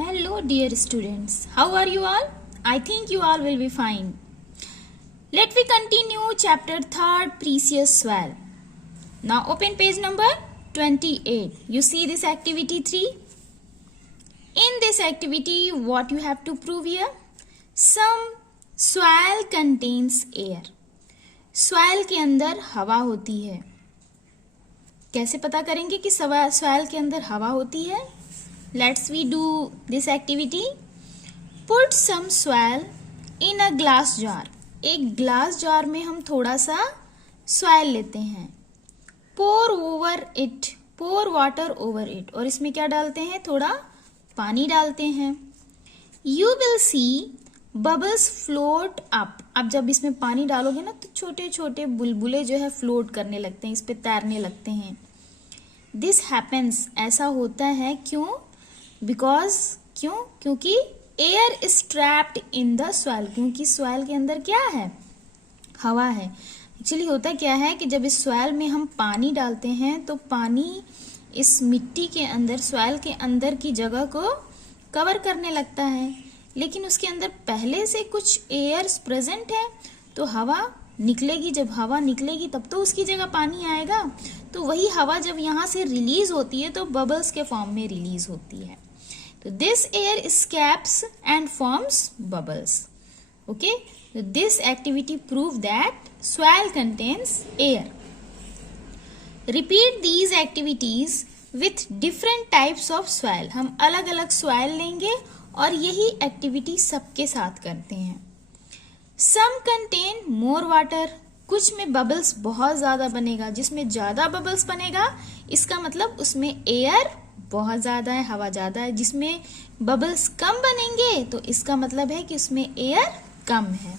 Hello dear students, how are you all? I think you all will be fine. Let we continue chapter 3rd, Precious Swell. Now open page number 28. You see this activity 3? In this activity, what you have to prove here? Some swell contains air. Swell के अंदर हवा होती है. कैसे पता करेंगे कि swell के अंदर हवा होती है? Let's we do this activity. Put some swell in a glass jar. एक ग्लास जार में हम थोड़ा सा swell लेते हैं. pour water over it. और इसमें क्या डालते हैं? थोड़ा पानी डालते हैं. You will see bubbles float up. अब जब इसमें पानी डालोगे ना तो छोटे छोटे बुलबुले जो है फ्लोट करने लगते हैं, इस पे तैरने लगते हैं. This happens. ऐसा होता है क्यों? क्योंकि air is trapped in the swell. क्योंकि swell के अंदर क्या है? हवा है. एक्चुअली होता क्या है कि जब इस swell में हम पानी डालते हैं तो पानी इस मिट्टी के अंदर, swell के अंदर की जगह को कवर करने लगता है, लेकिन उसके अंदर पहले से कुछ एयर्स प्रेजेंट है तो हवा निकलेगी. जब हवा निकलेगी तब तो उसकी जगह पानी आएगा. तो वही हवा जब यहाँ से रिलीज होती है तो बबल्स के फॉर्म में रिलीज होती है. तो this air escapes and forms bubbles. Okay, so this activity prove that swell contains air. Repeat these activities with different types of swell. हम अलग अलग swell लेंगे और यही एक्टिविटी सबके साथ करते हैं. Some contain more water. कुछ में बबल्स बहुत ज्यादा बनेगा. जिसमें ज्यादा बबल्स बनेगा इसका मतलब उसमें एयर बहुत ज्यादा है, हवा ज्यादा है. जिसमें बबल्स कम बनेंगे तो इसका मतलब है कि उसमें एयर कम है.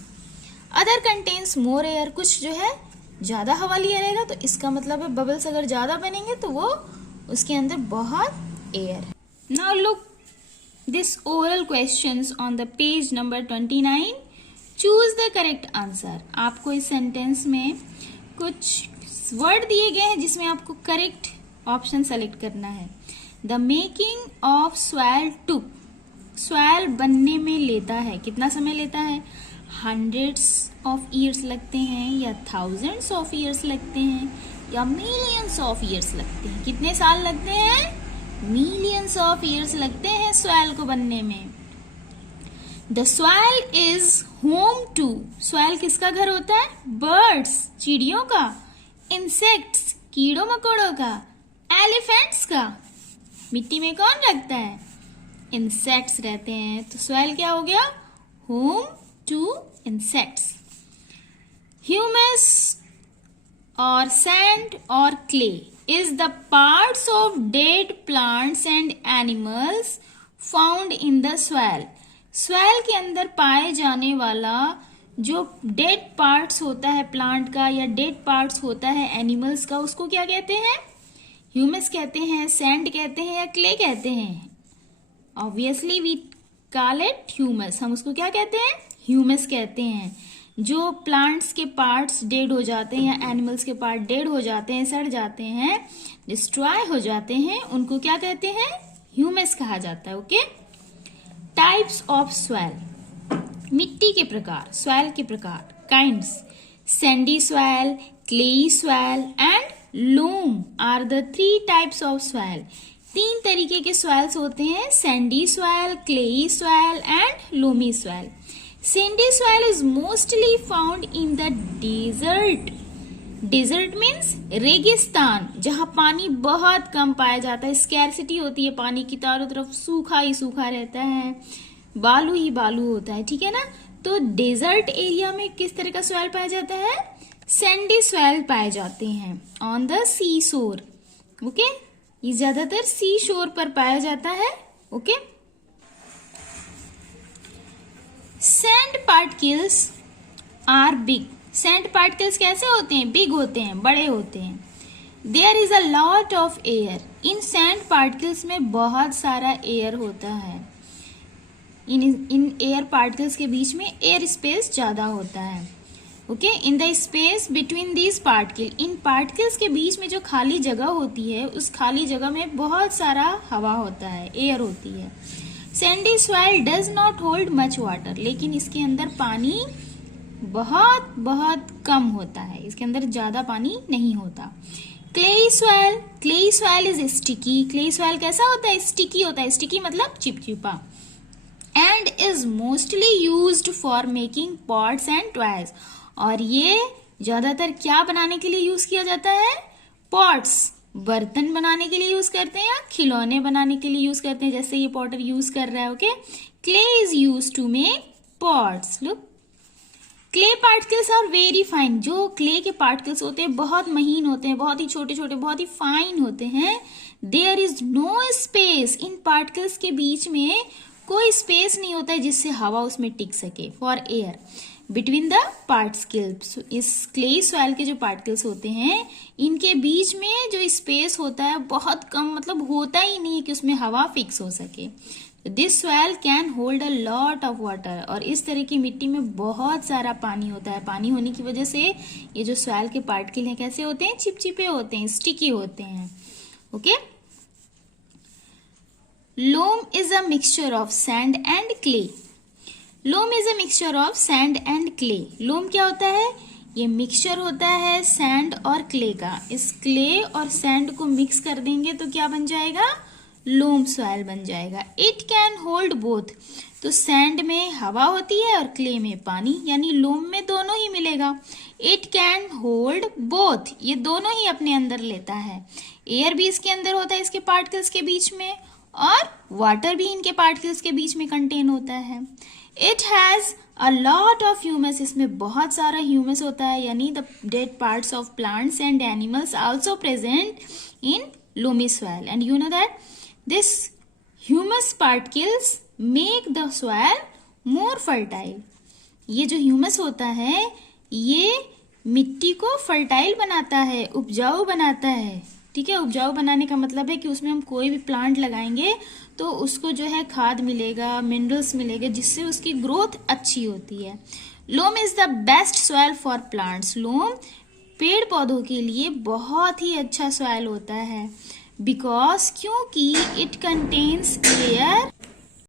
अदर कंटेन्स मोर एयर. कुछ जो है ज्यादा हवा लिया रहेगा तो इसका मतलब है बबल्स अगर ज्यादा बनेंगे तो वो उसके अंदर बहुत एयर है. Now look this oral questions on the page number 29. Choose the correct answer. आपको इस सेंटेंस में कुछ वर्ड दिए गए हैं जिसमें आपको करेक्ट ऑप्शन सेलेक्ट करना है. The making of swell took. swell बनने में लेता है, कितना समय लेता है? hundreds of years लगते हैं या thousands of years लगते हैं या millions of years लगते हैं. कितने साल लगते हैं? millions of years लगते हैं swell को बनने में. The swell is home to. swell किसका घर होता है? birds, चिड़ियों का. insects, कीड़ों मकोड़ों का. elephants का. मिट्टी में कौन रहता है? इंसेक्ट्स रहते हैं. तो swell क्या हो गया? Home to insects. ह्यूमस और सैंड और clay is the parts of dead plants and animals found in the swell. swell के अंदर पाए जाने वाला जो डेड पार्ट्स होता है प्लांट का या डेड पार्ट्स होता है एनिमल्स का, उसको क्या कहते हैं? ह्यूमस कहते हैं, सैंड कहते हैं या क्ले कहते हैं? Obviously we call it humus. हम उसको क्या कहते हैं? ह्यूमस कहते हैं. जो प्लांट्स के पार्ट्स डेड हो जाते हैं या एनिमल्स के पार्ट डेड हो जाते हैं, सड़ जाते हैं, डिस्ट्रॉय हो जाते हैं, उनको क्या कहते हैं? ह्यूमस कहा जाता है. ओके. Types of swell. मिट्टी के प्रकार, swell के प्रकार. Kinds. Sandy swell, clayey swell and loam are the 3 types of swell. 3 तरीके के swells होते हैं. sandy swell, clayey swell and loamy swell. sandy swell is mostly found in the desert. desert means रेगिस्तान, जहां पानी बहुत कम पाया जाता है. स्कैरसिटी होती है पानी की, चारों तरफ सूखा ही सूखा रहता है, बालू ही बालू होता है. ठीक है ना. तो डेजर्ट एरिया में किस तरह का swell पाया जाता है? सैंडी swell पाए जाते हैं. ऑन द सी शोर. ओके. ये ज्यादातर सी शोर पर पाया जाता है. Okay. Sand particles are big. Sand particles कैसे होते हैं? बिग होते हैं, बड़े होते हैं. There is a lot of air. इन सैंड पार्टिकल्स में बहुत सारा एयर होता है. इन एयर पार्टिकल्स के बीच में एयर स्पेस ज्यादा होता है. Okay. In the space between these particle. In particles के बीच में जो खाली जगह होती है उस खाली जगह में बहुत सारा हवा होता है, एयर होती है. Sandy soil does not hold much water, लेकिन इसके अंदर पानी बहुत बहुत कम होता है, इसके अंदर ज्यादा पानी नहीं होता। Clayey soil is sticky, clayey soil कैसा होता है? स्टिकी होता है, स्टिकी मतलब चिपचिपा। And is mostly used for making pots and toys, और ये ज्यादातर क्या बनाने के लिए यूज किया जाता है? पॉट्स, बर्तन बनाने के लिए यूज करते हैं या खिलौने बनाने के लिए यूज करते हैं, जैसे ये पॉटर यूज कर रहा है। Okay, clay is use to make pots. Look, clay particles are very fine, जो क्ले के पार्टिकल्स होते हैं बहुत महीन होते हैं, बहुत ही छोटे छोटे, बहुत ही फाइन होते हैं। देयर इज नो स्पेस, इन पार्टिकल्स के बीच में कोई स्पेस नहीं होता है जिससे हवा उसमें टिक सके, for air between the particles. इस क्ले सॉइल के जो पार्टिकल्स होते हैं इनके बीच में जो स्पेस होता है बहुत कम, मतलब होता ही नहीं कि उसमें हवा फिक्स हो सके। This soil can hold a lot of water, और इस तरह की मिट्टी में बहुत सारा पानी होता है। पानी होने की वजह से ये जो सॉइल के पार्टिकल हैं कैसे होते हैं? चिपचिपे होते हैं, स्टिकी होते हैं। Okay, loam is a mixture of sand and clay. Loam is a mixture of sand and clay. Loam क्या होता है? ये मिक्सचर होता है सैंड और क्ले का। इस क्ले और सैंड को मिक्स कर देंगे तो क्या बन जाएगा? लोम सॉइल बन जाएगा। इट कैन होल्ड बोथ, तो सैंड में हवा होती है और क्ले में पानी, यानी लोम में दोनों ही मिलेगा। इट कैन होल्ड बोथ, ये दोनों ही अपने अंदर लेता है। एयर भी इसके अंदर होता है इसके पार्टिकल्स के बीच में, और वाटर भी इनके पार्टिकल्स के बीच में कंटेन होता है। It has a lot of humus, इसमें बहुत सारा ह्यूमस होता है, यानी the dead parts of plants and animals also present in loamy soil, and you know that this humus particles make the soil more fertile. ये जो humus होता है ये मिट्टी को फर्टाइल बनाता है, उपजाऊ बनाता है। ठीक है, उपजाऊ बनाने का मतलब है कि उसमें हम कोई भी प्लांट लगाएंगे तो उसको जो है खाद मिलेगा, मिनरल्स मिलेगा, जिससे उसकी ग्रोथ अच्छी होती है। Loam is the best soil for plants. Loam पेड़ पौधों के लिए बहुत ही अच्छा सॉइल होता है, बिकॉज क्योंकि इट कंटेन्स एयर